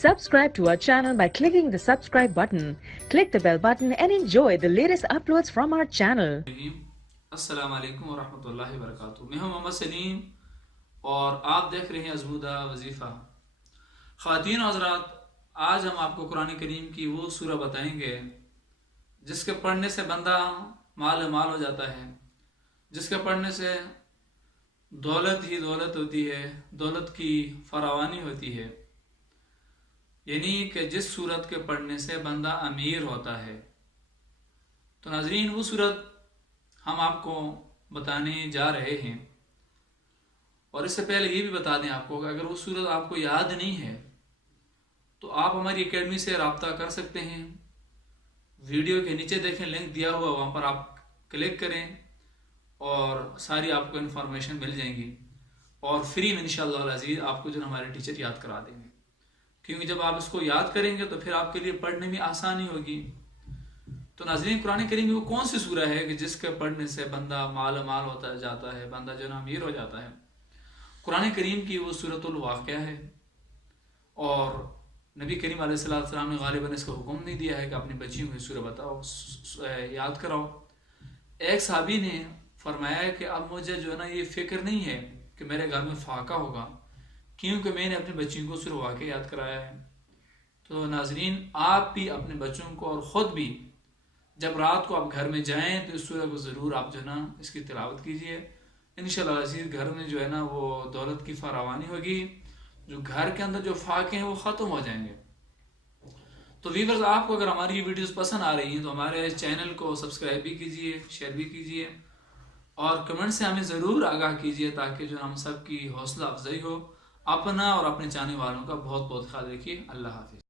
Subscribe to our channel by clicking the subscribe button. Click the bell button and enjoy the latest uploads from our channel. السلام علیکم ورحمۃ اللہ وبرکاتہ. میں ہوں محمد سلیم اور آپ دیکھ رہے ہیں ازمودہ وظیفہ. خواتین و حضرات، آج ہم آپ کو قرآن کریم کی وہ سورہ بتائیں گے جس کے پڑھنے سے بندہ مال مال ہو جاتا ہے، جس کے پڑھنے سے دولت ہی دولت ہوتی ہے، دولت کی فراوانی ہوتی ہے، یعنی کہ جس صورت کے پڑھنے سے بندہ امیر ہوتا ہے. تو ناظرین، وہ صورت ہم آپ کو بتانے جا رہے ہیں، اور اس سے پہلے یہ بھی بتا دیں آپ کو کہ اگر وہ صورت آپ کو یاد نہیں ہے تو آپ ہماری اکیڈمی سے رابطہ کر سکتے ہیں. ویڈیو کے نیچے دیکھیں، لنک دیا ہوا، وہاں پر آپ کلک کریں اور ساری آپ کو انفارمیشن مل جائیں گی، اور فری میں انشاءاللہ العزیز آپ کو جو ہمارے ٹیچر یاد کرا دیں گے. کیونکہ جب آپ اس کو یاد کریں گے تو پھر آپ کے لیے پڑھنے میں آسانی ہوگی. تو ناظرین، قرآن کریم میں وہ کون سی سورہ ہے کہ جس کے پڑھنے سے بندہ مال مال ہوتا جاتا ہے، بندہ جو امیر ہو جاتا ہے؟ قرآن کریم کی وہ سورۃ الواقعہ ہے، اور نبی کریم علیہ السلام نے غالباً اس کو حکم نہیں دیا ہے کہ اپنی بچیوں کو سورہ بتاؤ، یاد کراؤ. ایک صحابی نے فرمایا کہ اب مجھے جو ہے نا یہ فکر نہیں ہے کہ میرے گھر میں فاقہ ہوگا، کیونکہ میں نے اپنے بچیوں کو سورہ واقعہ یاد کرایا ہے. تو ناظرین، آپ بھی اپنے بچوں کو اور خود بھی جب رات کو آپ گھر میں جائیں تو اس سورہ کو ضرور آپ جو ہے نا اس کی تلاوت کیجئے. انشاءاللہ العزیز گھر میں جو ہے نا وہ دولت کی فراوانی ہوگی، جو گھر کے اندر جو فاقے ہیں وہ ختم ہو جائیں گے. تو ویورز، آپ کو اگر ہماری یہ ویڈیوز پسند آ رہی ہیں تو ہمارے چینل کو سبسکرائب بھی کیجئے، شیئر بھی کیجئے، اور کمنٹ سے ہمیں ضرور آگاہ کیجئے تاکہ جو ہم سب کی حوصلہ افزائی ہو. اپنا اور اپنے چاہنے والوں کا بہت بہت خیال رکھیے. اللہ حافظ.